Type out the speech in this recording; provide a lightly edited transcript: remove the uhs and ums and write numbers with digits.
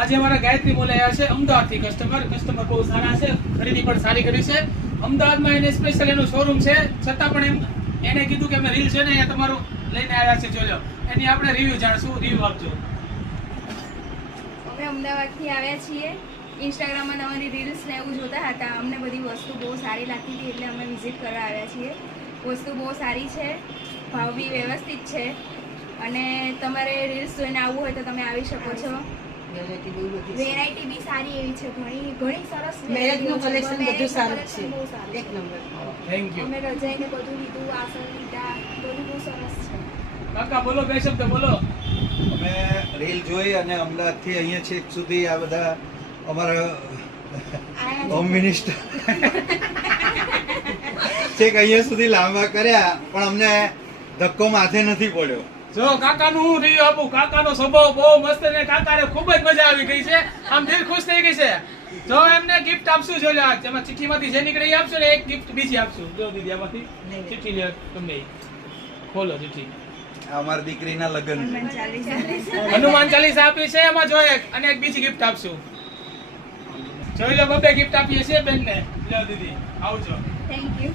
આજે અમારા ગાયત્રી મોલ આવ્યા છે અમદાવાદથી કસ્ટમર બહુ સારા છે, ખરીદી પણ સારી કરી છે. અમદાવાદમાં એને સ્પેશિયલ એનું શોરૂમ છે, છતાં પણ એને કીધું કે અમે રીલ છે ને અહીંયા તમારું લઈને આવ્યા છે, જોજો. એની આપણે રિવ્યુ જાણશું, રિવ્યુ આપજો. અમે અમદાવાદથી આવ્યા છીએ. ઇન્સ્ટાગ્રામમાં તમારી રીલ્સ ને એવું જોતા હતા, અમને બધી વસ્તુ બહુ સારી લાગતી હતી એટલે અમે વિઝિટ કરવા આવ્યા છીએ. વસ્તુ બહુ સારી છે, ભાવ બી વ્યવસ્થિત છે, અને તમારે રીલ્સ જોઈને આવવું હોય તો તમે આવી શકો છો. વેરાયટી બી સારી એવી છે, ઘણી સરસ. મેરેજનું કલેક્શન બધું સારું છે, એક નંબર. Thank you. અમે રજાઈને બધું લીધું, આસન લીધા, બધું બહુ સરસ છે. કાકા બોલો, બે શબ્દ બોલો. અમે રીલ જોઈ અને અમદાવાદથી અહીંયા છેક સુધી આ બધા અમારા હોમ મિનિસ્ટર છેક અહીંયા સુધી લાંબા કર્યા, પણ અમને ધક્કો માથે નથી પડ્યો. જો કાકાનું હું રિવ્યુ આપું, કાકાનો સ્વભાવ બહુ મસ્ત ને કાકાને ખૂબ જ મજા આવી ગઈ છે, આમ દિલ ખુશ થઈ ગઈ છે. જો એમને ગિફ્ટ આપશું, જો લે જેમાં ચિઠ્ઠીમાંથી જે નીકળી આપશું ને એક ગિફ્ટ બીજી આપશું. જો દીદી આમાંથી ચિઠ્ઠી લે, તમે ખોલો ચિઠ્ઠી. અમારી દીકરીના લગ્ન છે. હનુમાન ચાલીસા આપી છે એમાં જો એક, અને એક બીજી ગિફ્ટ આપશું. જોઈ લો, બબે ગિફ્ટ આપીએ છીએ બેનને. લો દીદી આવજો. Thank you.